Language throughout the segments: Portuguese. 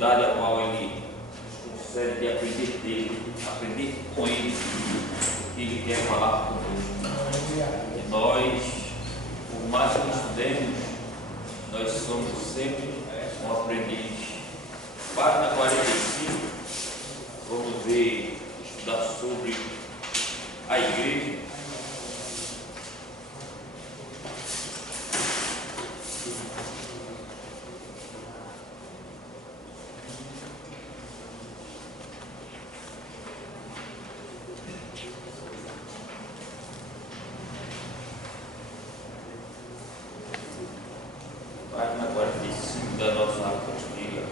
oportunidade a qual Ele nos concede de aprender dele, aprender com Ele, o que Ele quer falar conosco. E nós, por mais que estudemos, nós somos sempre um aprendiz. Página 45, vamos ver, estudar sobre a igreja. Página 45 da nossa apostila.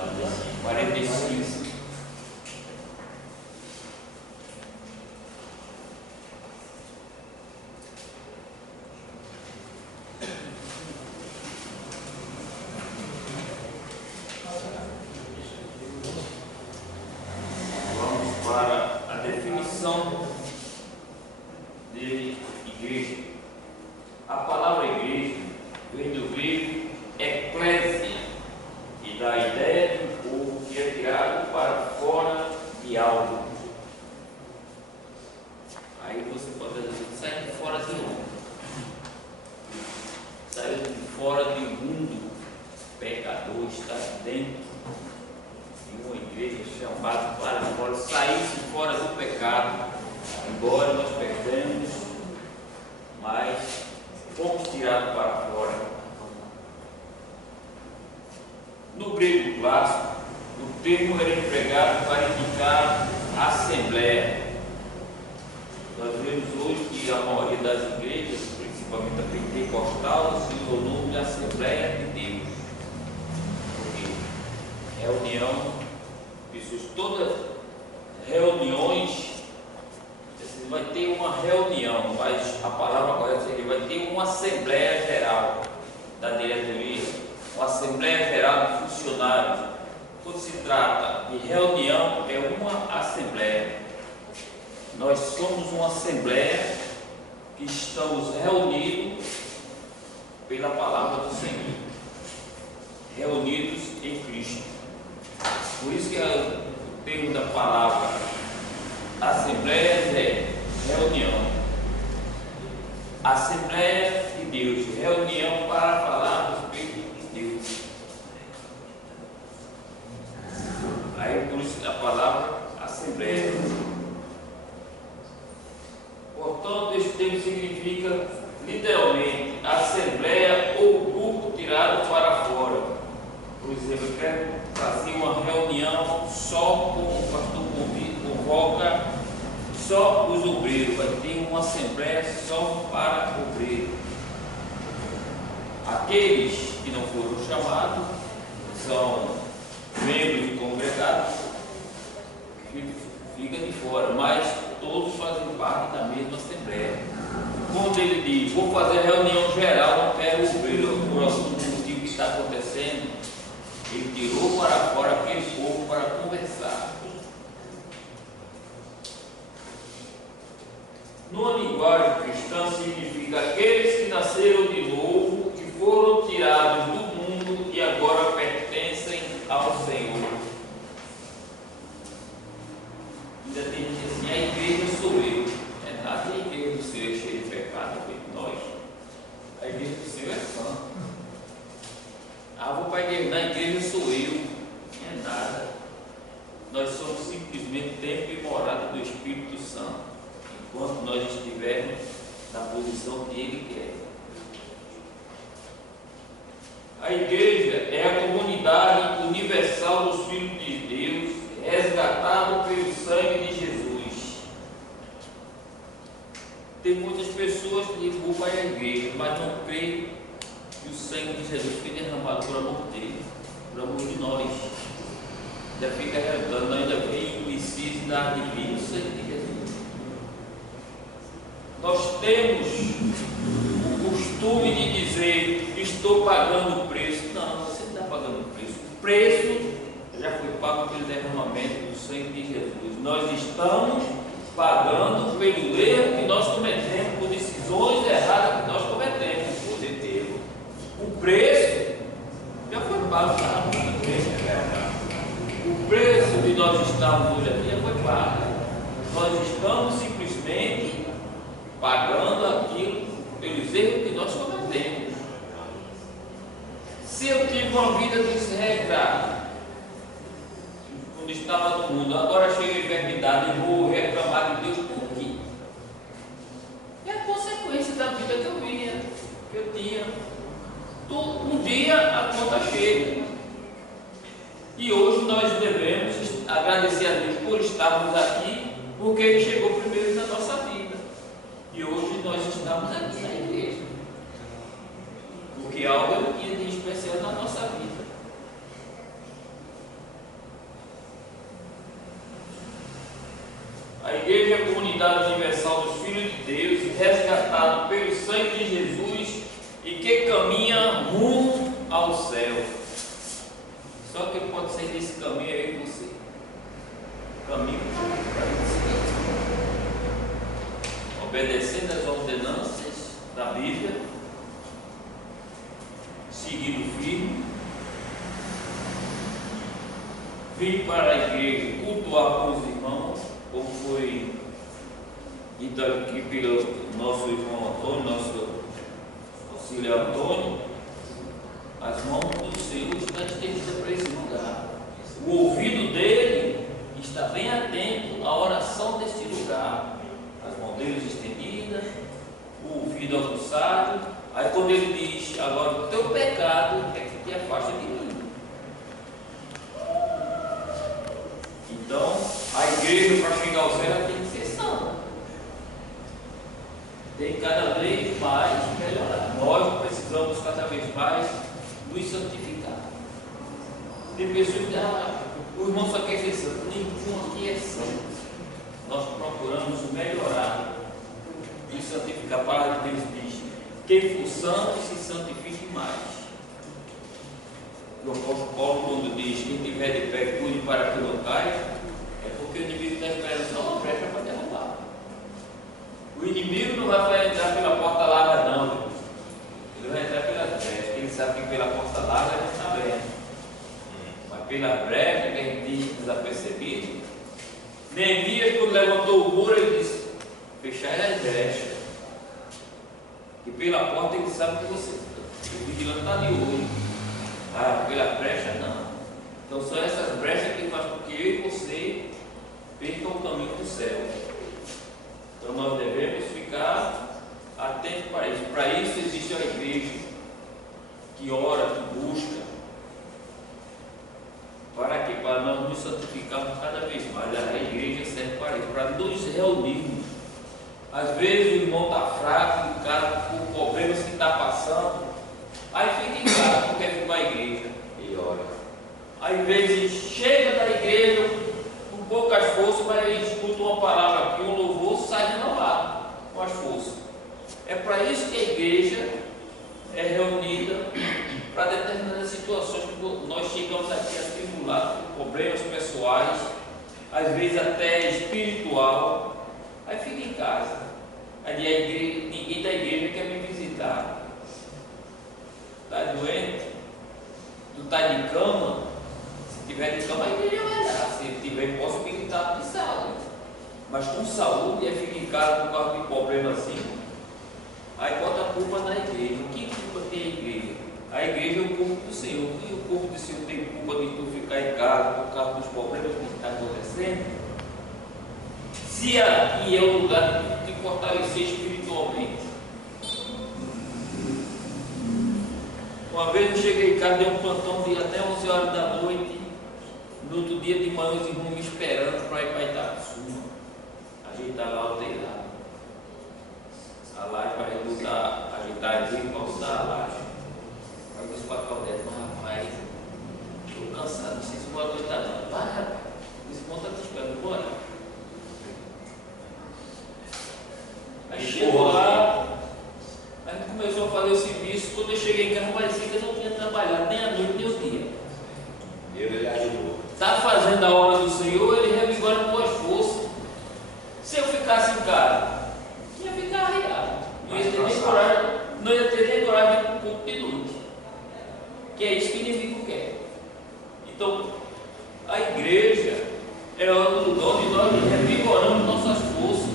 Amém? 45. Vamos para a definição de igreja. A palavra igreja vem do grego eclésia e dá a ideia de um povo que é tirado para fora de algo. Aí você pode dizer, sai de fora de onde? Saiu de fora do mundo pecador, está dentro de uma igreja chamada para fora, sair-se fora do pecado. Embora nós perdemos, mas fomos tirados para fora. No grego clássico, o termo era empregado para indicar a assembleia. Nós vemos hoje que a maioria das igrejas, principalmente a pentecostal, se usa o nome de Assembleia de Deus. Porque reunião, pessoas, todas reuniões, você vai ter uma reunião, mas a palavra correta seria, vai ter uma Assembleia Geral da diretoria, uma Assembleia Geral de funcionários. Quando se trata de reunião, é uma Assembleia. Nós somos uma Assembleia que estamos reunidos pela palavra do Senhor, reunidos em Cristo. Por isso que o termo da palavra Assembleia é reunião. Assembleia de Deus, reunião para falar do Espírito de Deus. Aí por isso a palavra Assembleia. Portanto, esse termo significa literalmente assembleia ou grupo tirado para fora. Por exemplo, eu quero fazer uma reunião só com o pastor convoca só os obreiros, vai ter uma assembleia só para obreiros. Aqueles que não foram chamados são membros congregados, fica de fora, mas todos fazem parte da mesma assembleia. Quando ele diz, vou fazer reunião geral, não quero obreiro por algum motivo que está acontecendo, ele tirou para fora aquele povo para conversar. Numa linguagem cristã significa aqueles que nasceram de novo, que foram tirados do mundo e agora pertencem ao Senhor. Ainda tem gente assim, a igreja sou eu. É nada, a igreja do Senhor é cheia de pecado, feito nós. A igreja do Senhor é santa. Ah, vou para a igreja, na igreja sou eu. Não é nada. Nós somos simplesmente templo e morada do Espírito Santo, enquanto nós estivermos na posição que Ele quer. A igreja é a comunidade universal dos filhos de Deus, resgatado pelo sangue de Jesus. Tem muitas pessoas que vão para a igreja, mas não creem que o sangue de Jesus foi derramado por amor dele, por amor de nós. Ainda fica redando, ainda vem o Messias da divina o sangue de Jesus. nós temos o costume de dizer: estou pagando o preço. Não, você não está pagando o preço. O preço já foi pago pelo derramamento do sangue de Jesus. Nós estamos pagando pelo erro que nós cometemos, por decisões erradas que nós cometemos, por deterro. O preço já foi pago lá. O preço de nós estarmos hoje aqui já foi pago. Nós estamos simplesmente pagando aquilo pelos erros que nós cometemos. Se eu tive uma vida desregrada quando estava no mundo, agora chega a enfermidade e vou reclamar de Deus por quê? É a consequência da vida que eu tinha. Um dia a conta chega. E hoje nós devemos agradecer a Deus por estarmos aqui, porque Ele chegou primeiro na nossa vida. E hoje nós estamos aqui na igreja, porque algo Ele tinha de especial na nossa vida. A igreja é a comunidade universal dos filhos de Deus, resgatado pelo sangue de Jesus e que caminha rumo ao céu. Só que pode ser desse caminho aí você. Caminho para você. Obedecendo às ordenanças da Bíblia, seguindo firme, vir para a igreja, cultuar com os irmãos, como foi dito aqui pelo nosso irmão Antônio, nosso auxiliar Antônio. As mãos do Senhor estão estendidas para esse lugar. O ouvido dele está bem atento à oração deste lugar. As mãos dele estendidas, o ouvido aguçado. Aí quando ele diz: agora o teu pecado é que te afasta de mim. Então, a igreja, para chegar ao céu, tem que ser santa. Tem cada vez mais melhorar. Nós precisamos cada vez mais nos santificar. Tem pessoas que o irmão só quer ser santo. Nenhum aqui é santo. Nós procuramos melhorar, nos santificar. A palavra de Deus diz: quem for santo, se santifique mais. O apóstolo Paulo, quando diz: quem tiver de pé, cuide para que não caia, é porque o inimigo está esperando só uma brecha para derrubar. O inimigo não vai entrar pela porta larga, não. Ele vai entrar pela brecha, porque ele sabe que pela porta larga ele está aberto. Mas pela brecha, que a gente diz desapercebido, Neemias, quando levantou o muro, ele disse: fechar as brechas. E pela porta ele sabe que você, o vigilante está de olho. Pela brecha não. Então são essas brechas que fazem com que eu e você percam o caminho do céu. Então nós devemos ficar atentos para isso. Para isso existe a igreja que ora, que busca. Para quê? Para nós nos santificarmos cada vez mais. A igreja serve para isso, para nos reunirmos. Às vezes o irmão está fraco, em casa, por problemas que está passando. Aí fica em casa, não quer vir para a igreja e ora. Às vezes chega da igreja com poucas forças, mas aí escuta uma palavra aqui, um louvor, sai renovado com as forças. É para isso que a igreja é reunida, para determinadas situações que nós chegamos aqui atribulados por problemas pessoais, às vezes até espiritual. Aí fica em casa. Aí a igreja, ninguém da igreja quer me visitar. Está doente? Tu está de cama? Se tiver de cama, a igreja vai dar. Se tiver possibilidade de saúde. Mas com saúde, fica em casa por causa de problema assim. Aí bota a culpa na igreja. Que culpa tem a igreja? A igreja é o corpo do Senhor. E o corpo do Senhor tem culpa de tu ficar em casa por causa dos problemas que estão acontecendo? Se aqui é o lugar de te fortalecer espiritualmente. Uma vez eu cheguei em casa, dei um plantão de até 11 horas da noite. No outro dia de manhã, os irmãos me esperando para ir para Itapsuma. Ajeitar lá o telhado. A laje para ajeitar aqui para usar a laje. Aí eu disse para a Claudete: rapaz, estou cansado, não sei se vou aguentar não. Vai, rapaz, os irmãos estão te esperando, bora. Aí Aí chegou lá, a gente começou a fazer o serviço. Quando eu cheguei em casa, parecia que eu não tinha trabalhado nem a noite nem o dia. Ele ajudou. Está fazendo a obra do Senhor, ele revigora com as forças. Se eu ficasse em casa, ia ficar arriado. Não ia ter nem coragem, não ia ter nem coragem de ir para o culto de noite. Que é isso que o inimigo quer. Então, a igreja é o lugar onde nós revigoramos nossas forças,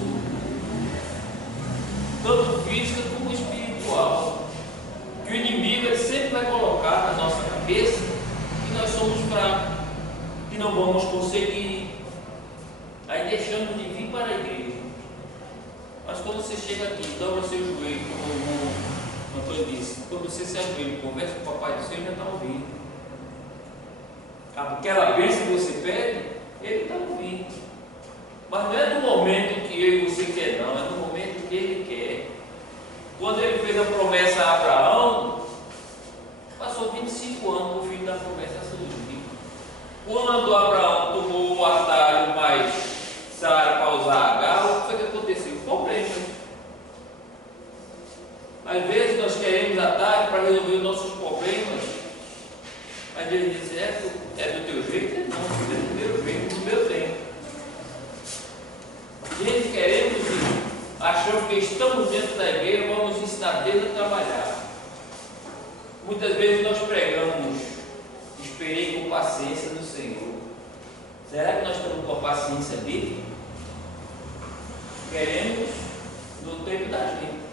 tanto física como espiritual. Que o inimigo ele sempre vai colocar na nossa cabeça que nós somos fracos, que não vamos conseguir. Aí deixamos de vir para a igreja. Mas quando você chega aqui, dobra seu joelho, como o irmão Antônio disse, quando você se ajoelha e conversa com o Papai do Céu, ele já está ouvindo. Aquela bênção que você pede, ele está ouvindo. Mas não é no momento que eu e você quer, não, é no momento que ele quer. Quando ele fez a promessa a Abraão, passou 25 anos para o filho da promessa surgir. Quando Abraão tomou o atalho mais Sara para usar Agar, o que foi que aconteceu? Problemas. Às vezes nós queremos atalho para resolver os nossos problemas. Às vezes diz, é do teu jeito? Não, é do meu jeito, do meu tempo. Gente, queremos ir, achamos que estamos dentro da igreja, vamos ensinar Deus a trabalhar. Muitas vezes nós pregamos, esperei com paciência no Senhor. Será que nós estamos com a paciência dele? Queremos no tempo da gente.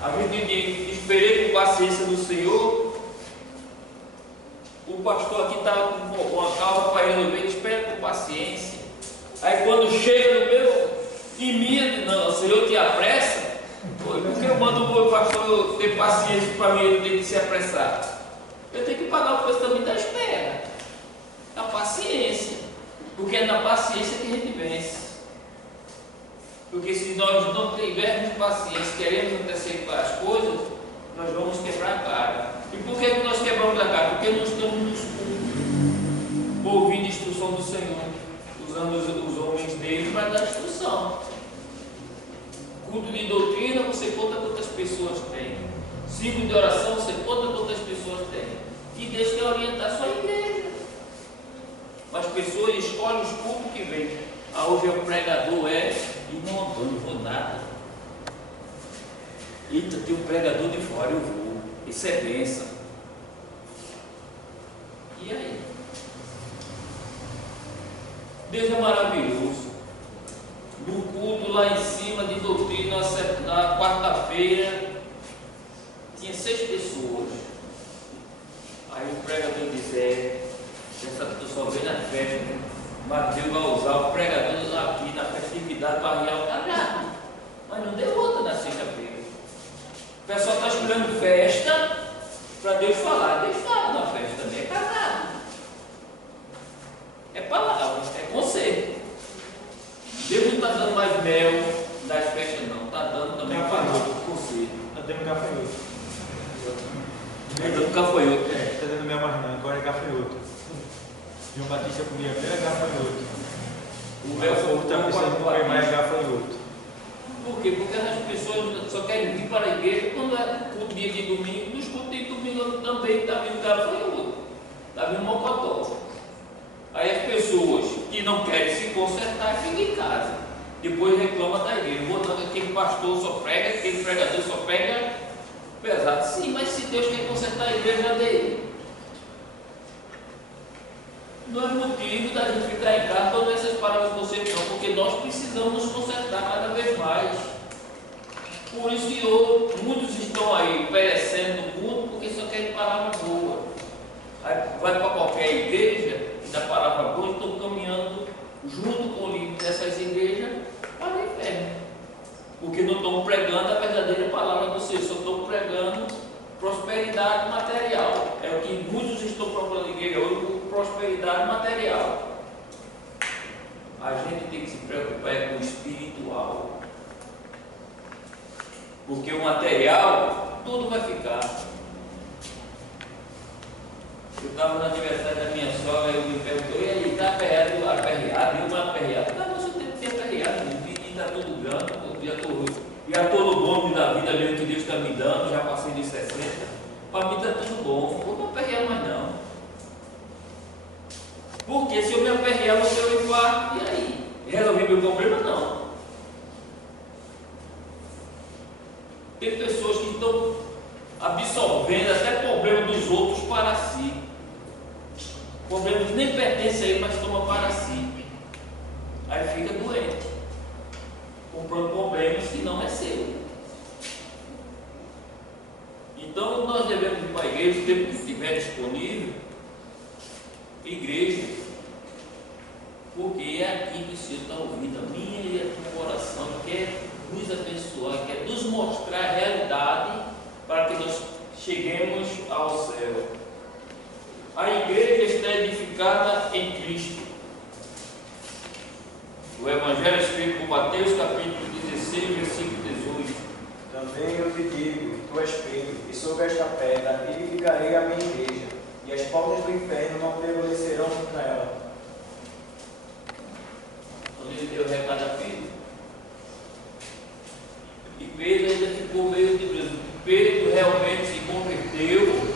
A gente diz, esperei com paciência no Senhor. O pastor aqui estava com uma causa para resolver, espera com paciência. Aí quando chega no meu, em mim, não, o Senhor te apressa. Porque eu mando o meu pastor ter paciência para mim, ele tem que se apressar. Eu tenho que pagar o preço também da espera. A paciência. Porque é na paciência que a gente vence. Porque se nós não tivermos paciência, queremos antecipar as coisas, nós vamos quebrar a cara. E por que nós quebramos a cara? Porque não estamos nos cultos, ouvindo a instrução do Senhor, usando os homens dele para dar instrução. Culto de doutrina, você conta quantas pessoas tem. Ciclo de oração, você conta quantas pessoas tem. E Deus quer orientar a sua igreja. As pessoas escolhem os cultos que vêm. Ah, hoje é o pregador, e não vou nada. Eita, tem um pregador de fora, eu vou. Isso é bênção. E aí? Deus é maravilhoso. No culto lá em cima de doutrina, na quarta-feira, tinha 6 pessoas. Aí o pregador disse, essa pessoa vem na festa, mas Deus vai usar o pregador aqui na festividade para arriar o cardápio. Mas não deu outra na sexta-feira. O pessoal está esperando festa para Deus falar. Deus fala na festa também, é cardápio. É palavra, é conselho. Deus não está dando mais mel das festas, não. Está dando também conselho. Está dando gafanhoto. Está dando gafanhoto. Está dando mel mais não, agora é gafanhoto. João Batista comia mel é gafanhoto. O mel foi está precisando comer mais gafanhoto. Por quê? Porque as pessoas só querem vir para a igreja quando é o dia de domingo. Nos cultos de domingo também está vindo gafanhoto. Está vindo mocotó. Aí as pessoas que não querem se consertar ficam em casa. Depois reclamam da igreja. Vou não, aquele pastor só prega, aquele pregador só prega pesado. Sim, mas se Deus quer consertar a igreja dele, não é motivo da gente ficar em casa quando essas palavras de conserto não, porque nós precisamos nos consertar cada vez mais. Por isso que muitos estão aí perecendo no mundo porque só querem palavra boa. Aí vai para qualquer igreja e dá palavra boa, estão caminhando junto com o líder dessas igrejas para o inferno. Porque não estão pregando a verdadeira palavra do Senhor, só estão pregando prosperidade material. É o que muitos estão procurando na igreja hoje, prosperidade material. A gente tem que se preocupar com o espiritual. Porque o material, tudo vai ficar. Eu estava no aniversário da minha sogra, eu me perguntou, e aí, está aperreado? Deu uma aperreada. Não, você tem que ter aperreado, e está tudo branco. já estou no bonde da vida mesmo que Deus está me dando, já passei de 60. Para mim está tudo bom, não vou me aperrear mais não. Porque se eu me aperrear, vou ter um infarto, e aí? Resolvi meu problema? Não. Tem pessoas que estão absorvendo até problemas dos outros para si. Problemas que nem pertencem a ele, mas toma para si. Aí fica doente, comprando problemas que não é seu. Então nós devemos ir para a igreja, o tempo que estiver disponível, igreja, porque é aqui que o Senhor está ouvindo a minha e a tua oração, quer nos abençoar, quer nos mostrar a realidade para que nós cheguemos ao céu. A igreja está edificada em Cristo. O Evangelho escrito por Mateus, capítulo 16, versículo 18. Também eu te digo, tu és Pedro, e sobre esta pedra edificarei a minha igreja, e as portas do inferno não prevalecerão contra ela. Quando ele deu o recado a Pedro, e Pedro ainda ficou meio de preso. Pedro realmente se converteu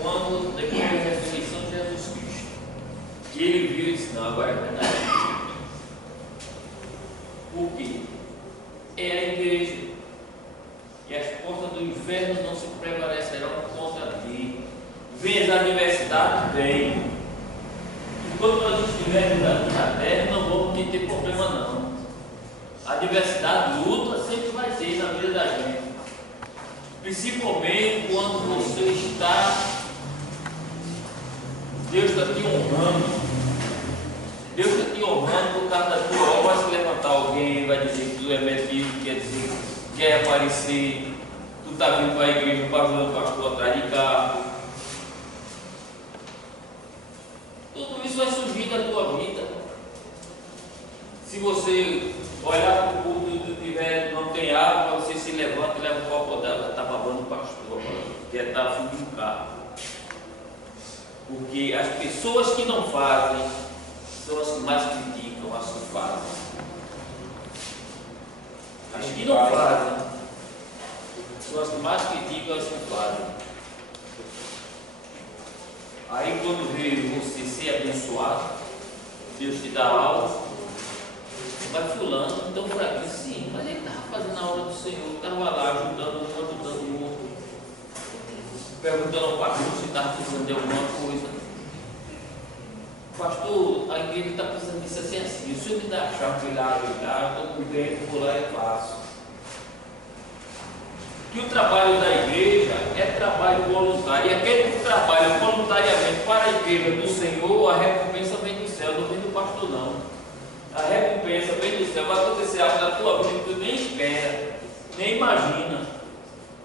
quando, depois da ressurreição de Jesus Cristo. E ele viu e disse: não, agora é verdade. Por quê? É a igreja. E as portas do inferno não se prevalecerão contra ti. Vem as adversidades, vem. Enquanto nós estivermos aqui na terra, não vamos ter problema não. A adversidade, luta, sempre vai ter na vida da gente. Principalmente quando você está, Deus está te honrando. Deus está te honrando por causa da tua obra. Vai se levantar alguém, vai dizer que tu é metido, quer dizer, quer aparecer, tu está vindo para a igreja para ajudar o pastor atrás de carro. Tudo isso vai surgir da tua vida. Se você olhar para o culto e não tem água, você se levanta e leva um copo d'água, está babando o pastor, quer estar afim de um carro. Porque as pessoas que não fazem são as que mais criticam as que fazem. As que não fazem são as que mais criticam as que fazem. Aí quando veio você ser abençoado, Deus te dá algo, vai fulano, então fraquinho, sim, mas ele estava fazendo a obra do Senhor, estava lá ajudando um, ajudando o outro, perguntando ao pastor se estava precisando de alguma coisa. Pastor, a igreja está precisando disso assim, assim. O senhor me dá a chave para ir lá ajudar, eu estou com tempo, vou lá e faço. Que o trabalho da igreja é trabalho voluntário. E aquele que trabalha voluntariamente para a igreja do Senhor, a recompensa vem do céu, não vem do pastor não. A recompensa vem do céu, vai acontecer algo na tua vida que tu nem espera, nem imagina.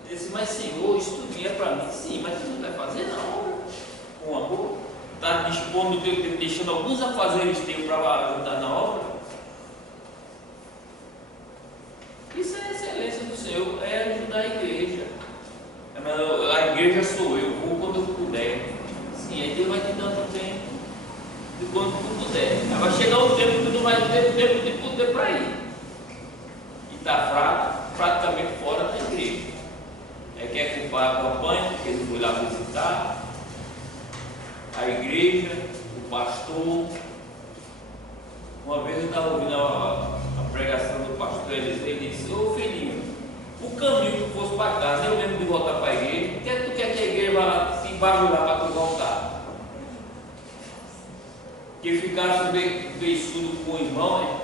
Diz, mas Senhor, isso tudo é para mim, sim, mas tu não vai fazer não, com amor. Está dispondo o teu tempo, deixando alguns afazeres teus para ajudar na obra. Isso é a excelência do Senhor, é ajudar a igreja. A igreja sou eu, vou quando eu puder. Sim, aí Deus vai te dando tempo de quando tu puder. Aí vai chegar o tempo que tu não vai ter tempo de poder para ir. E está fraco, praticamente fora da igreja. Aí quer culpar a campanha, porque ele foi lá visitar a igreja, o pastor. Uma vez eu estava ouvindo a pregação do pastor Eliseu, ele disse: ô filhinho, o caminho que fosse para casa, eu lembro de voltar para a igreja, o que é que tu quer que a igreja vá se bajular para tu voltar? Que ficasse beiçudo com o irmão, né?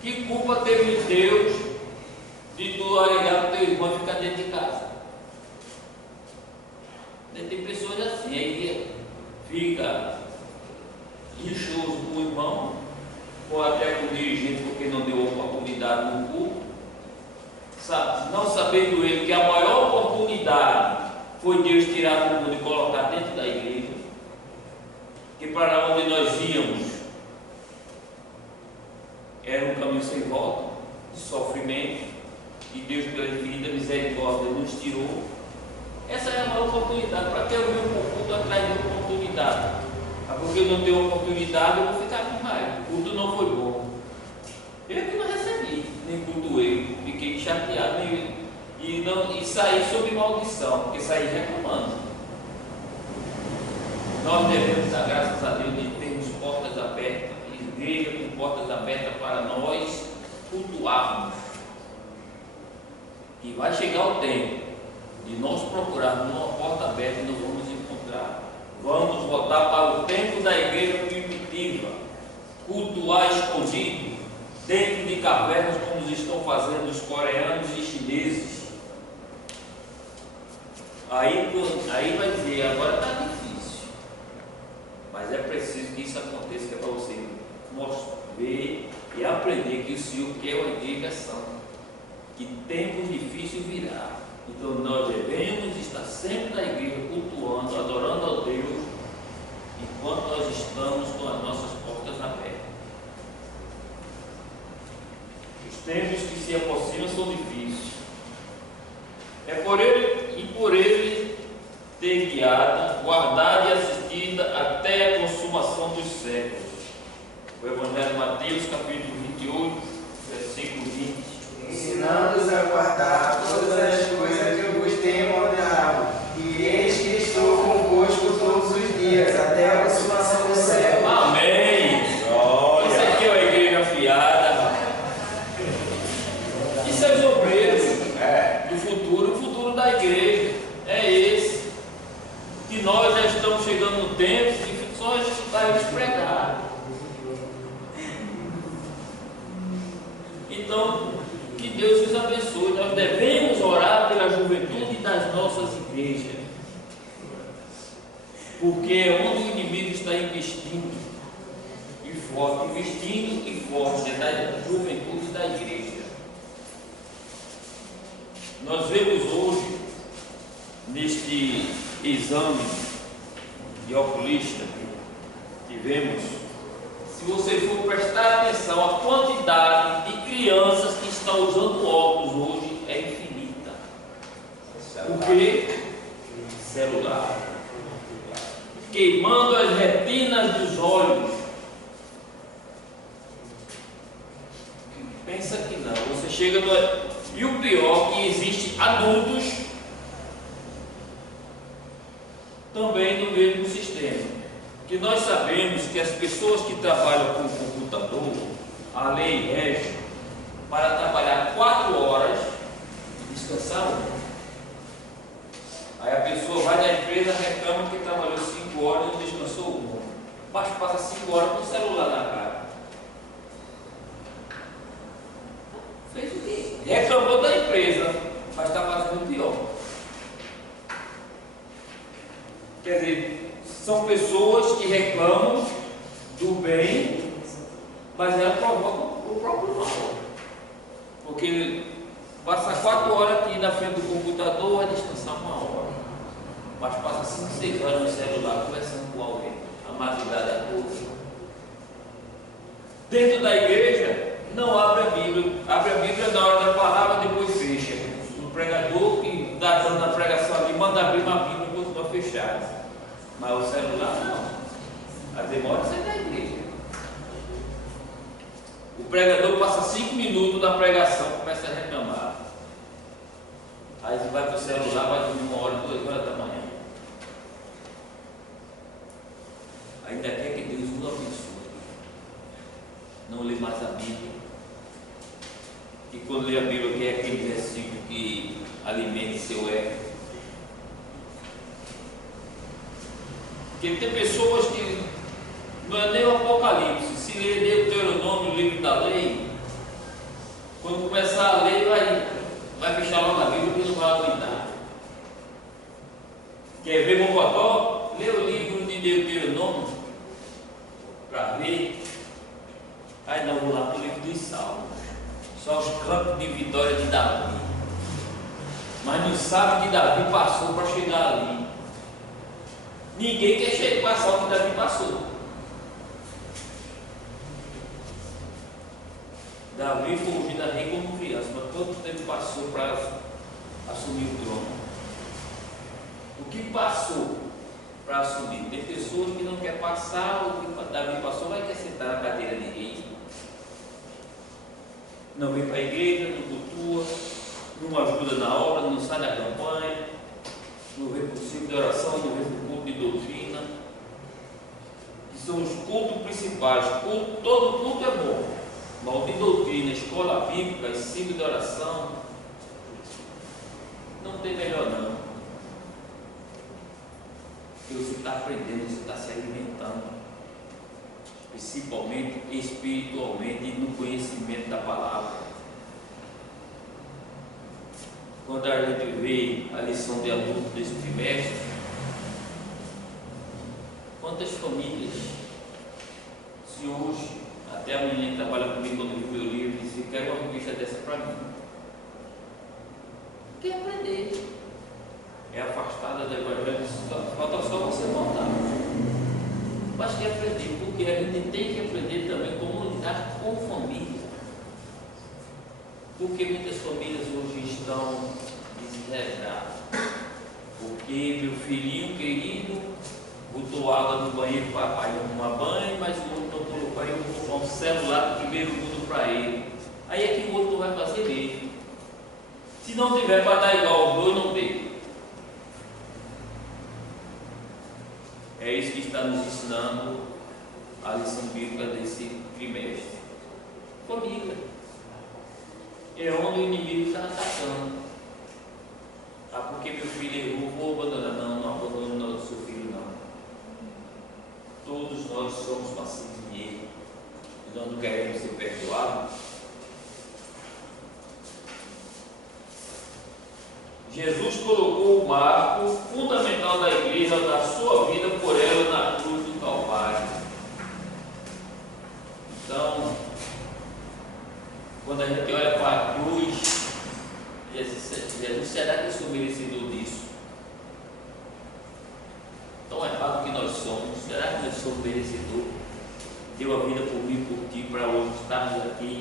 Que culpa teve Deus de tu alegar para o teu irmão ficar dentro de casa? Tem pessoas assim, aí fica rixoso com o irmão, ou até com o dirigente porque não deu oportunidade no culto, não sabendo ele que a maior oportunidade foi Deus tirar do mundo e colocar dentro da igreja, que para onde nós íamos era um caminho sem volta, de sofrimento, e Deus pela infinita misericórdia nos tirou. Essa é a maior oportunidade. Para que eu venho com o culto atrás de oportunidade? Porque eu não tenho oportunidade, eu vou ficar com raiva. O culto não foi bom. Eu que não recebi. nem cultuei, fiquei chateado e saí sob maldição, porque saí reclamando. Nós devemos dar graças a Deus de termos portas abertas, igreja com portas abertas para nós cultuarmos. E vai chegar o tempo de nós procurarmos uma porta aberta e nós vamos encontrar. Vamos voltar para o tempo da igreja primitiva, cultuar escondido, dentro de cavernas, como estão fazendo os coreanos e chineses. Aí vai dizer, agora está difícil, mas é preciso que isso aconteça, que é para você ver e aprender que o Senhor quer uma igreja santa, que tempos difíceis virá. Então nós devemos estar sempre na igreja cultuando, adorando a Deus, enquanto nós estamos com as nossas portas abertas. Os tempos que se aproximam são difíceis. É por ele ter guiada, guardada e assistida até a consumação dos séculos. O Evangelho de Mateus, capítulo 28, versículo 20. Ensinando-os a guardar todas as coisas que eu vos tenho ordenado, e eis que estou convosco todos os dias, até a consumação do século. Amém! Isso aqui é uma igreja afiada. Isso é os obreiros do futuro. O futuro da igreja é esse. Que nós já estamos chegando no tempo de só escutar eles pregar. Então, que Deus nos abençoe. Nós devemos orar pela juventude das nossas igrejas, porque é onde o inimigo está investindo e forte, é na juventude da igreja. Nós vemos hoje, neste exame de oculista que tivemos, se você for prestar atenção, a quantidade de crianças que estão usando óculos hoje é infinita. Por quê? Celular. Queimando as retinas dos olhos. Pensa que não. Você chega no... E o pior, que existem adultos também no mesmo sistema. Que nós sabemos que as pessoas que trabalham com o computador, a lei rege para trabalhar 4 horas e descansar 1. Aí a pessoa vai na empresa, reclama que trabalhou 5 horas e descansou 1. Mas passa 5 horas com o celular na cara. Fez o quê? Reclamou da empresa, mas está fazendo pior. Quer dizer, são pessoas que reclamam do bem, mas ela provoca o próprio mal. Porque passa 4 horas aqui na frente do computador, vai descansar 1 hora. Mas passa 5, 6 horas no celular conversando com alguém. A madrugada é toda. Dentro da igreja, não abre a Bíblia. Abre a Bíblia na hora da palavra, depois fecha. O pregador que está dando a pregação ali, manda abrir uma Bíblia e continua fechada. Mas o celular não. A demora é da igreja. O pregador passa 5 minutos da pregação, começa a reclamar. Aí você vai para o celular, vai dormir 1 hora, 2 horas da manhã. Ainda quer que Deus o abençoe. Não lê mais a Bíblia. E quando lê a Bíblia, que é aquele versículo que alimenta seu ego. Porque tem pessoas que não é nem o Apocalipse, se ler Deuteronômio, o livro da lei, quando começar a ler, vai fechar logo a Bíblia e não vai aguentar. Quer ver Mocotó? Lê o livro de Deuteronômio para ver. Aí não, vou lá para o livro dos Salmos, só os campos de vitória de Davi, mas não sabe que Davi passou para chegar ali. Ninguém quer passar o que Davi passou. Davi foi ungido a rei como criança, mas quanto tempo passou para assumir o trono? O que passou para assumir? Tem pessoas que não querem passar o que Davi passou, vai querer sentar na cadeira de rei. não vem para a igreja, não cultua, não ajuda na obra, não sai da campanha, não vem para o ciclo de oração, não vem para o culto de doutrina, que são os cultos principais. Todo culto é bom, mas o de doutrina, escola bíblica, ciclo de oração, não tem melhor não. Porque você está aprendendo, você está se alimentando, principalmente espiritualmente e no conhecimento da palavra. Quando a gente vê a lição de adulto desse trimestre, quantas famílias, se hoje, até a menina que trabalha comigo quando viu meu livro, disse: quero uma revista dessa para mim. Quer aprender? É afastada do evangelho, falta só você voltar. Mas quer aprender, porque a gente tem que aprender também como lidar com família. Porque muitas famílias hoje estão desregradas. Porque meu filhinho querido botou água no banheiro para pai tomar banho, mas o outro não colocou, aí eu vou comprar um celular do primeiro mundo para ele. Aí é que o outro vai fazer mesmo. Se não tiver para dar igual ao meu, não tem. É isso que está nos ensinando a lição bíblica desse trimestre. Família. É onde o inimigo está atacando. Ah, porque meu filho errou, vou abandonar. Não, não abandono o seu filho, não. Todos nós somos passivos de erro. Nós não queremos ser perdoados. Jesus colocou o marco fundamental da igreja, da sua vida por ela na cruz do Calvário. Então, quando a gente olha para a cruz, Jesus, será que eu sou merecedor disso? Tão errado que nós somos, será que nós somos merecedores? Deu a vida por mim, por ti, para hoje estarmos aqui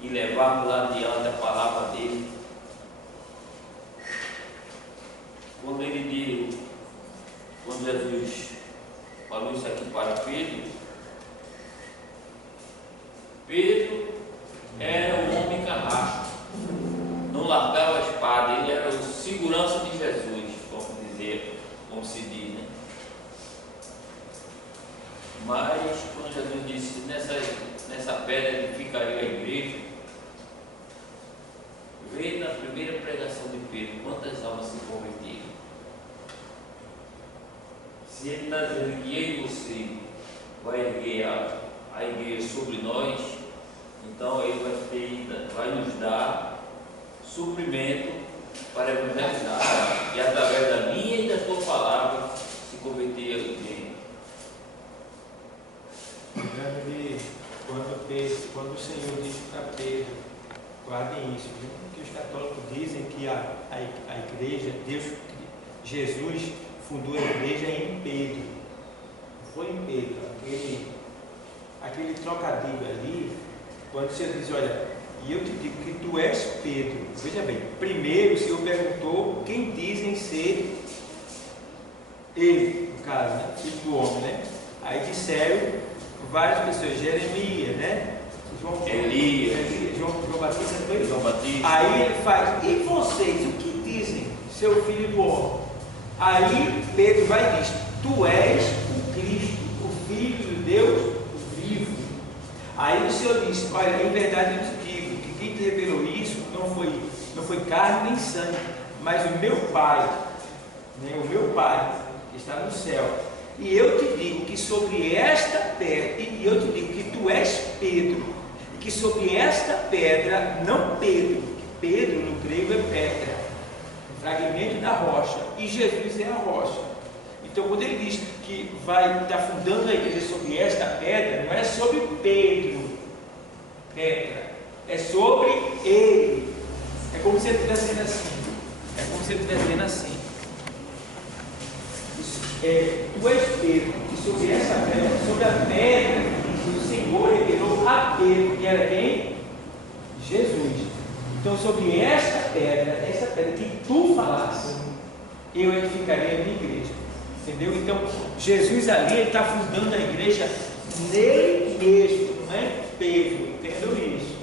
e levarmos lá adiante a palavra dele. Quando Jesus falou isso aqui para Pedro, Pedro era um homem carrasco, não largava a espada, ele era o segurança de Jesus, como se diz, né? Mas quando Jesus disse: nessa pedra edificarei a igreja, veio na primeira pregação de Pedro, quantas almas se converteram? Se ele está dizendo que eu e você vai erguer a igreja sobre nós, então ele vai nos dar suprimento para evangelizar, e através da minha e da tua palavra se converter a igreja. Quando o Senhor disse para Pedro, guardem isso, viu? Porque os católicos dizem que a igreja, Jesus fundou a igreja em Pedro. Não foi em Pedro. Aquele trocadilho ali, quando o Senhor diz: olha, e eu te digo que tu és Pedro. Veja bem, primeiro o Senhor perguntou quem dizem ser ele, no caso, né? Filho do homem, né? Aí disseram várias pessoas: Jeremias, né? Elias, João Batista, João Batista. Aí ele faz: e vocês, o que dizem, seu filho do homem? Aí Pedro vai e diz: tu és o Cristo, o Filho de Deus vivo. Aí o Senhor diz: olha, em verdade eu te digo que quem te revelou isso não foi carne nem sangue, mas o meu Pai, né? O meu Pai que está no céu. E eu te digo que sobre esta pedra, e eu te digo que tu és Pedro, e que sobre esta pedra, não Pedro, que Pedro no grego é pedra, um fragmento da rocha, e Jesus é a rocha. Então, quando ele diz que vai estar fundando a igreja sobre esta pedra, não é sobre Pedro, pedra, é sobre ele. É como se ele estivesse dizendo assim. É como se ele estivesse dizendo assim. Tu és Pedro, e sobre essa pedra, sobre a pedra que o Senhor revelou a Pedro, que era quem? Jesus. Então, sobre essa pedra que tu falaste, eu edificarei a minha igreja. Entendeu? Então, Jesus ali, ele está fundando a igreja nele mesmo, não é Pedro. Entendeu isso?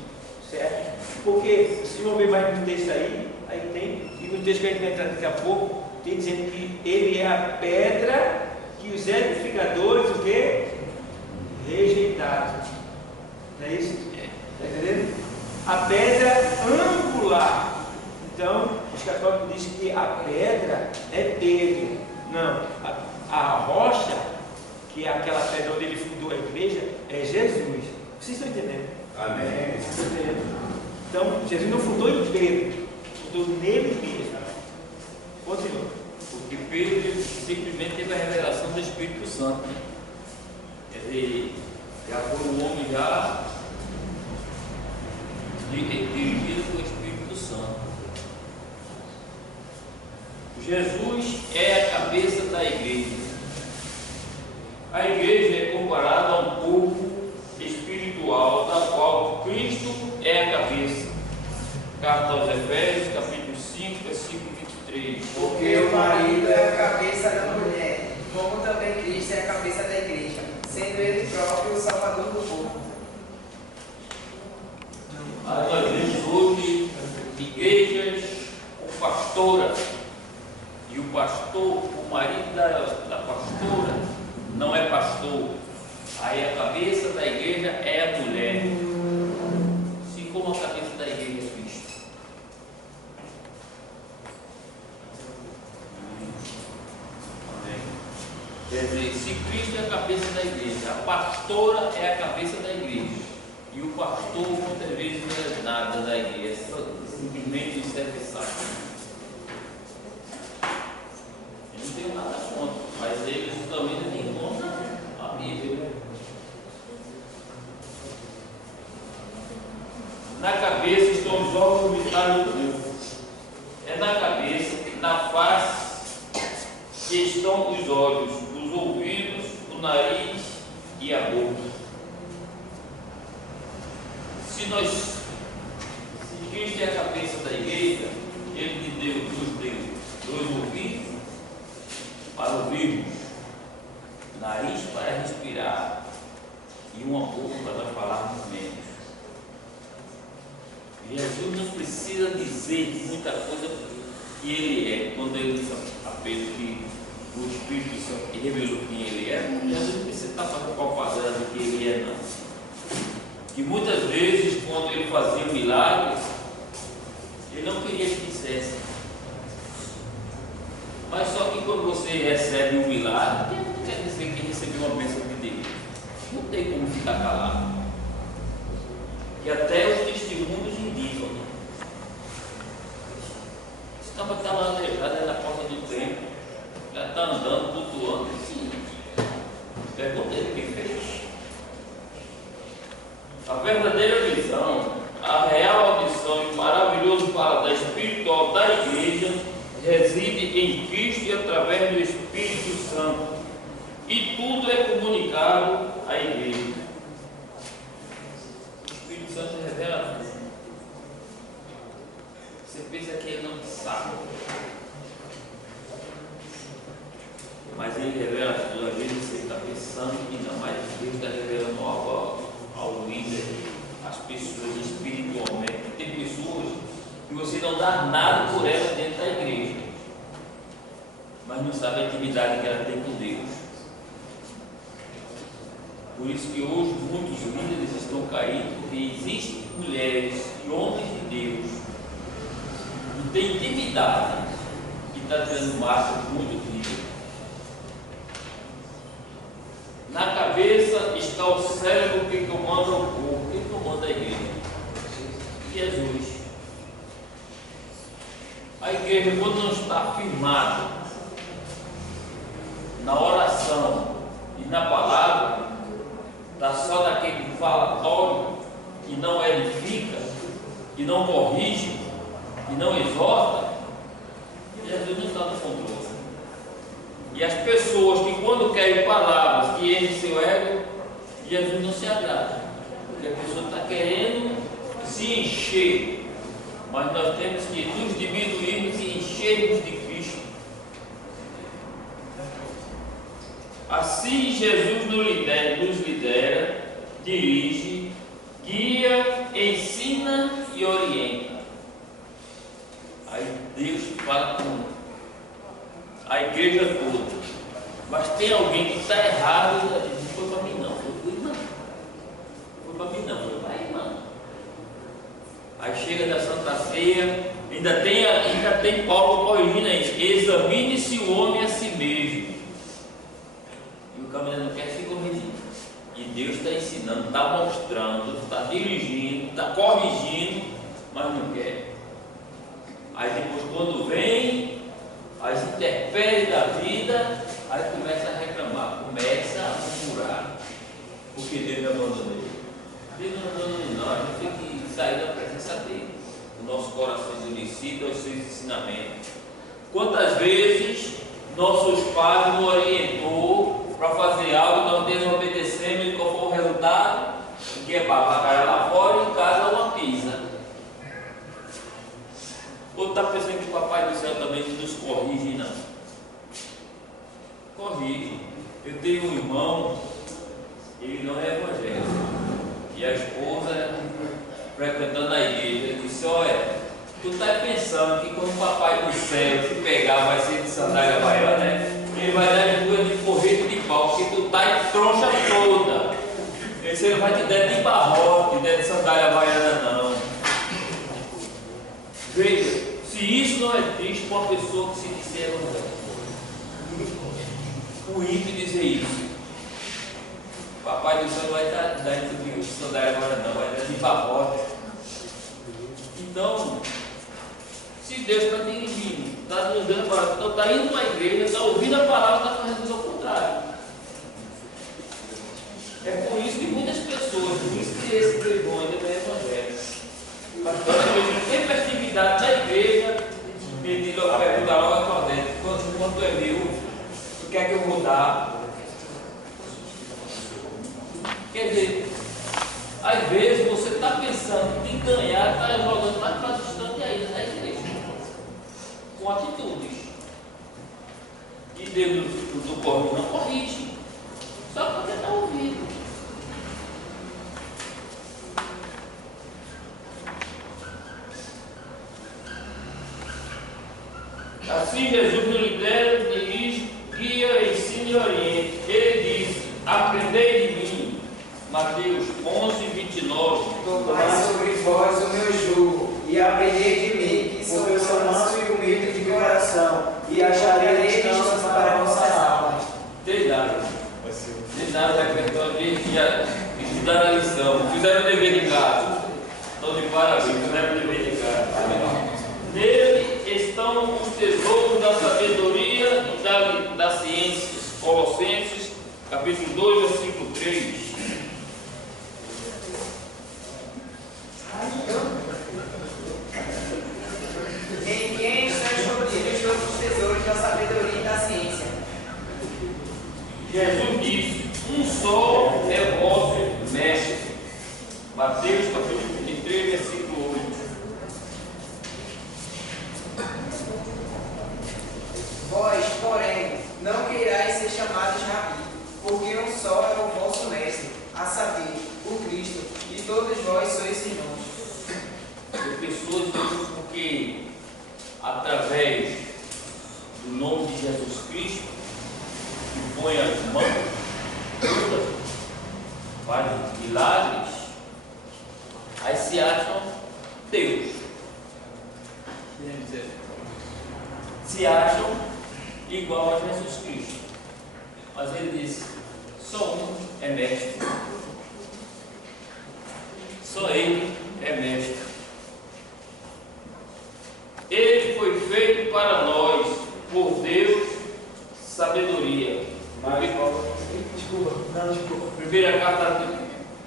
Certo? Porque se não ver mais no texto aí tem, e no texto que a gente vai entrar daqui a pouco, tem dizendo que ele é a pedra que os edificadores, o quê? Rejeitaram. Não é isso? Está entendendo? A pedra angular. Então, os católicos dizem que a pedra é Pedro. Não, a rocha, que é aquela pedra onde ele fundou a igreja, é Jesus. Vocês estão entendendo? Amém. Vocês estão entendendo? Então, Jesus não fundou em Pedro, fundou nele mesmo. Continua. Porque Pedro simplesmente teve a revelação do Espírito Santo, né? Ele já foi um homem já dirigido pelo Espírito Santo. Jesus é a cabeça da igreja. A igreja é comparada a um povo espiritual, da qual Cristo é a cabeça. Carta aos Efésios, capítulo 5, versículo 23. Porque o marido é a cabeça da mulher, como também Cristo é a cabeça da igreja, sendo ele próprio o salvador do povo. Nós vemos hoje igrejas com pastoras, e o pastor, o marido da pastora, não é pastor. Aí a cabeça da igreja é a mulher, assim como a cabeça da igreja é Cristo. Amém. Quer dizer, se Cristo é a cabeça da igreja, a pastora é a cabeça da igreja, e o pastor muitas vezes não é nada da igreja, simplesmente serve saco. Eu não tenho nada contra, mas eles também não têm contra a Bíblia. Na cabeça estão os órgãos vitais do corpo. É na cabeça, na face, que estão os olhos, os ouvidos, o nariz e a boca. Se Cristo é a cabeça da igreja, Ele nos deu dois ouvidos para ouvirmos, nariz para respirar e uma boca para nós falarmos menos. Jesus não precisa dizer muita coisa que Ele é. Quando Ele disse a Pedro que o Espírito Santo revelou quem Ele é, Jesus não precisa estar fazendo propaganda do que Ele é, não. Que muitas vezes, quando Ele fazia milagres, Ele não queria que dissesse. Mas só que quando você recebe um milagre, não quer dizer que recebeu uma bênção de Deus. Não tem como ficar calado. Que até os testemunhos indicam. Né? Esse cara está lá aleijado na porta do templo, já está andando, flutuando. Sim. Pergunta ele quem fez. A verdadeira visão, a real audição e o maravilhoso paladar espiritual da igreja reside em Cristo e através do Espírito Santo. E tudo é comunicado à igreja. O Espírito Santo revela tudo. Você pensa que ele não sabe, mas ele revela tudo. Às vezes você está pensando que não, mas Deus está revelando algo ao líder, às pessoas espiritualmente. Tem pessoas que você não dá nada por elas dentro da igreja, mas não sabe a intimidade que ela tem com Deus. Por isso que hoje muitos líderes estão caídos, porque existem mulheres e homens de Deus que têm intimidade, que está tirando massa muito rica. Na cabeça está o cérebro que comanda o corpo. Quem comanda a igreja? Jesus. A igreja, quando não está firmada na oração e na palavra, está só naquele falatório que não edifica, que não corrige, que não exorta, Jesus não está no controle. E as pessoas que, quando querem palavras que enchem seu ego, Jesus não se agrada, porque a pessoa está querendo se encher, mas nós temos que nos diminuirmos e enchermos de Cristo. Assim Jesus nos lidera, dirige, guia, ensina e orienta. Aí Deus fala com a igreja toda. Mas tem alguém que está errado, não foi para mim não, foi para o irmão. Foi para mim não, foi para a irmã. Aí chega da Santa Ceia, ainda tem Paulo corrigindo aí, examine-se o homem a si mesmo. E o caminhante não quer se corrigir. E Deus está ensinando, está mostrando, está dirigindo, está corrigindo, mas não quer. Aí depois quando vem as intempéries da vida, aí começa a reclamar, começa a murmurar, porque Deus me abandonou. Deus não abandonou não, a gente tem que sair da presença dele, o nosso coração endurecido aos seus ensinamentos. Quantas vezes nossos pais nos orientou para fazer algo, nós desobedecemos, e qual foi o resultado? Que é papagaio lá fora e em casa uma pizza. Ou está pensando que o Papai do Céu também nos corrige? Não. Corrige. Eu tenho um irmão, ele não é evangélico, e a esposa frequentando a igreja, ele disse: olha, tu está pensando que quando o Papai do Céu te pegar vai ser de sandália havaiana, né? Ele vai dar de coisa de porrete de pau, porque tu está em troncha toda. Ele não vai te dar de barrote, de sandália havaiana não. Veja, se isso não é triste para uma pessoa que se disser evangélica, o ímpio dizer isso, Papai do Céu vai dar de sandália agora não, vai dar de barrote. Então, se Deus está dirigindo, está nos dando palavra, então está indo para a igreja, está ouvindo a palavra, está fazendo o contrário. É por isso que muitas pessoas, por isso que esse pregão ainda não é evangélico. Mas toda vez que tem festividade da igreja, ele pergunta logo a Claudete: quanto é meu? O que é que eu vou dar? Quer dizer, às vezes você está pensando em ganhar, está jogando mais para distante ainda da igreja, com atitudes. E Deus do corpo não corrige, só porque está ouvindo. Assim Jesus nos lidera, dirige, guia, ensina e orienta. Ele disse: aprendei de mim. Mateus 11:29. Tomai sobre vós o meu jugo e aprendei de mim, que sou manso e humilde de coração, e acharei descanso para a vossa alma. Treinaram. Treinaram a questão de estudar a lição. Fizeram o dever de casa. Estão de parabéns, fizeram o dever de casa. Nele estão os tesouros da sabedoria e da ciência. Colossenses, capítulo 2, versículo 3. Em quem estão escondidos todos os tesouros da sabedoria e da ciência. Jesus disse: um só é o vosso mestre. Mateus capítulo 23, versículo 8. Vós, porém, não queirais ser chamados rabi, porque um só é o vosso mestre, a saber, o Cristo, e todos vós sois irmãos. Tem pessoas porque, através do nome de Jesus Cristo, que põe as mãos, todas, faz milagres, aí se acham Deus. Se acham igual a Jesus Cristo. Mas ele disse: só um é mestre. Só ele é mestre. Ele foi feito para nós, por Deus, sabedoria. Primeira carta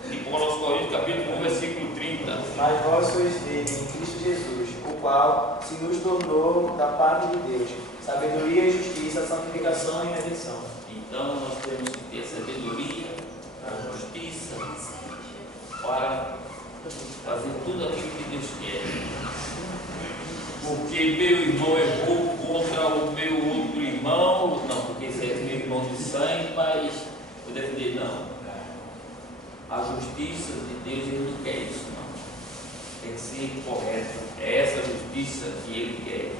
de Paulo aos Coríntios, capítulo 1, versículo 30. Mas vós sois dele, em Cristo Jesus, o qual se nos tornou da parte de Deus, sabedoria, justiça, santificação e redenção. Então nós temos que ter sabedoria, a justiça, para fazer tudo aquilo que Deus quer. Porque meu irmão errou contra o meu outro irmão, não, porque esse é meu irmão de sangue, mas eu defender, não. A justiça de Deus, ele não quer isso, não. tem que ser correto. É essa justiça que ele quer.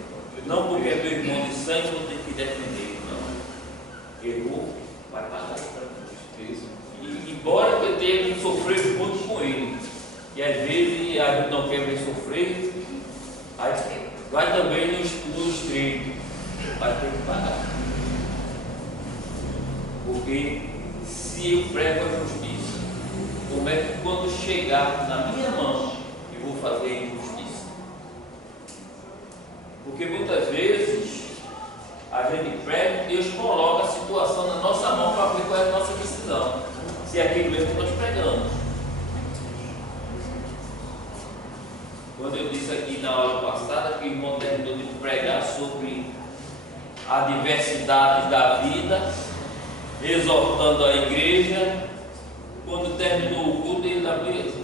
Não porque é meu irmão de sangue, eu tenho que defender. Não. Errou, vai pagar para justiça. E embora eu tenha que sofrer muito com ele, e às vezes a gente não quer ver sofrer, aí vai também no estreito, vai ter que pagar. Porque se eu prego a justiça, como é que quando chegar na minha mão eu vou fazer a injustiça? Porque muitas vezes a gente prega e Deus coloca a situação na nossa mão para ver qual é a nossa decisão, se é aquilo mesmo que nós pregamos. Quando eu disse aqui na aula passada que o irmão terminou de pregar sobre a diversidade da vida, exortando a igreja, quando terminou o culto, ele,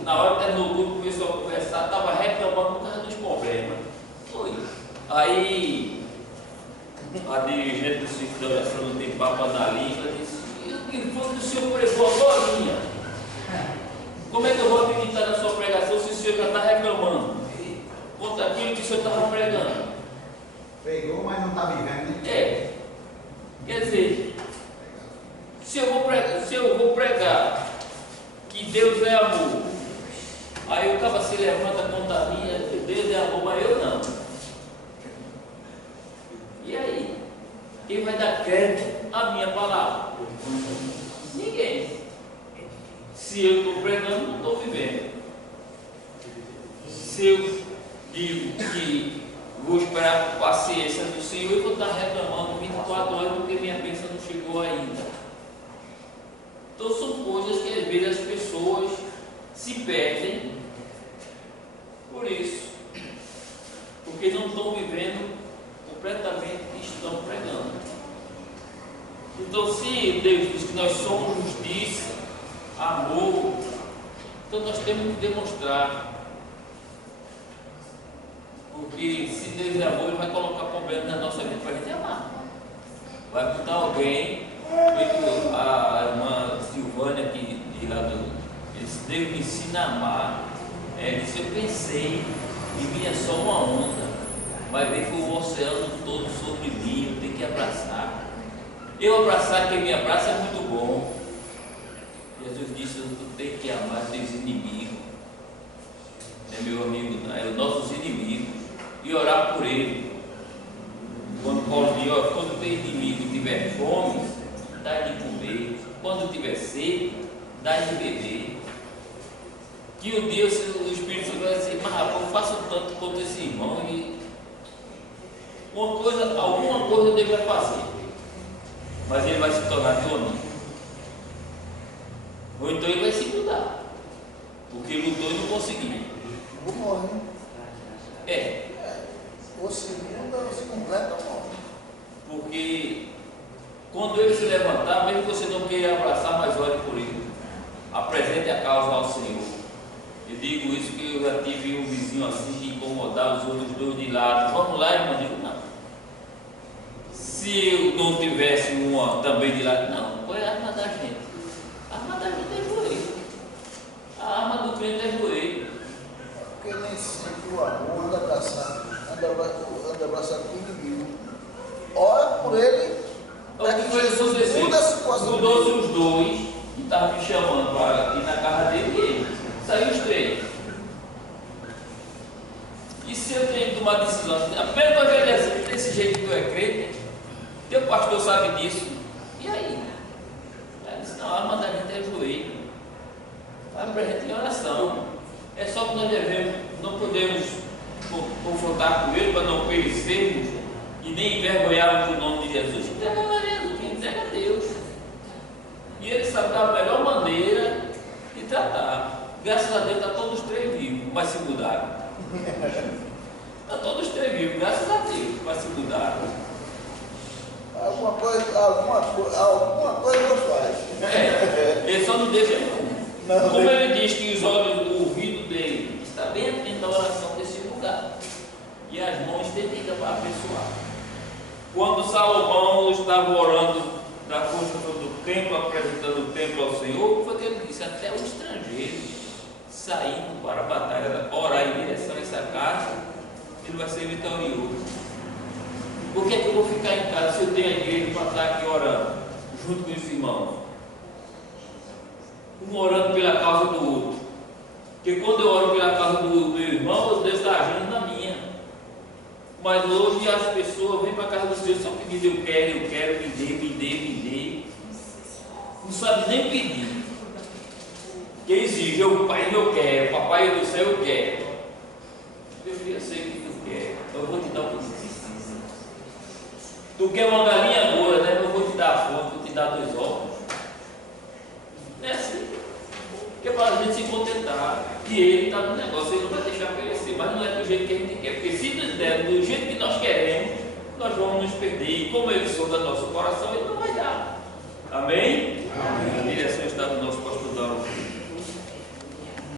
na hora que terminou o culto, começou a conversar, estava reclamando por causa dos problemas. Foi. Aí a dirigente do Círculo de Oração não tem papo na língua, disse: "E quando o senhor pregou agorinha, como é que eu vou acreditar na sua pregação se o senhor já está reclamando contra aquilo que o senhor estava pregando?" Pregou, mas não está vivendo, né? É. Quer dizer, se eu vou pregar que Deus é amor, aí o cara se levanta contra mim, Deus é amor, mas eu não. E aí? Quem vai dar crédito à minha palavra? Ninguém. Se eu estou pregando, não estou vivendo. Se eu digo que vou esperar com paciência do Senhor, eu vou estar reclamando 24 horas porque minha bênção não chegou ainda. Então são coisas que às vezes as pessoas se perdem por isso, porque não estão vivendo completamente o que estão pregando. Então, se Deus diz que nós somos justiça, amor, então nós temos que demonstrar. Porque se Deus é amor, Ele vai colocar problemas na nossa vida para a gente amar. Vai botar alguém, a irmã Silvânia que de lá do, disse: "Deus me ensina a amar." Ela disse: "Eu pensei que vinha só uma onda, mas veio foi o oceano todo sobre mim, eu tenho que abraçar." Eu abraçar quem me abraça é muito bom. Jesus disse: "Eu tenho que amar teus inimigos." É meu amigo, é os nossos inimigos. E orar por ele. Quando Paulo diz: "Quando teu inimigo tiver fome, dá de comer. Quando tiver sede, dá de beber." Que um dia o Espírito Santo vai dizer: "Mas rapaz, eu faço tanto quanto esse irmão, e alguma coisa ele vai fazer, mas ele vai se tornar teu amigo." Ou então ele vai se mudar, porque lutou e não conseguiu. Ou morre, né? É. Ou se muda, ou se completa, morre. Porque quando ele se levantar, mesmo que você não queira abraçar, mas ore por ele. Apresente a causa ao Senhor. Eu digo isso que eu já tive um vizinho assim que incomodava os outros dois de lado. "Vamos lá, irmão." Eu digo: "Não." Se eu não tivesse uma também de lado, não. Qual é a arma da gente? A arma da gente é joelho. A arma do crente é joelho. Porque nem sempre o amor anda abraçado, anda abraçado com o inimigo. Ora por ele, O que foi acontecer? muda a situação. Mudou-se os dois e estavam me chamando para ir na casa dele e ele. Saiu os três. E se eu tenho que tomar decisão? Apenas para ver desse jeito que tu é crente, teu pastor sabe disso. E aí? Ela disse: "Não, a arma da gente é joelho. Vai para a gente em oração. É só que nós devemos, não podemos confrontar com ele para não perecermos e nem envergonharmos o nome de Jesus." Entrega a Jesus, quem entrega a Deus. E ele sabe a melhor maneira de tratar. Graças a Deus está todos os três vivos, mas se mudaram. Está todos os três vivos, graças a Deus, mas se mudaram. Alguma coisa Deus faz. Ele só não deixa não. Não, Como ele diz que os olhos do ouvido dele está bem atento à oração desse lugar, e as mãos estendidas para abençoar. Quando Salomão estava orando da construção do templo, apresentando o templo ao Senhor, foi que ele disse: "Até o estrangeiro saindo para a batalha, orar em direção a essa casa, ele vai ser vitorioso. Por que é que eu vou ficar em casa se eu tenho a igreja para estar aqui orando, junto com os irmãos? Um orando pela causa do outro. Porque quando eu oro pela causa do meu irmão, Deus está agindo na minha. Mas hoje as pessoas vêm para a casa dos Deus só pedindo: eu quero, me dê. Não sabe nem pedir. Que exige: eu, pai, eu quero, papai do céu, eu quero. Eu queria ser o que tu quer, eu vou te dar o que tu precisa. Tu quer uma galinha boa, né? Eu vou te dar a fonte, vou te dar 2 ovos. Não é assim. Que é para a gente se contentar. E ele está no negócio, ele não vai deixar perecer, mas não é do jeito que a gente quer. Porque se nos der do jeito que nós queremos, nós vamos nos perder. E como ele sonda nosso coração, ele não vai dar. Amém? Amém. A direção está do nosso pastor Dão.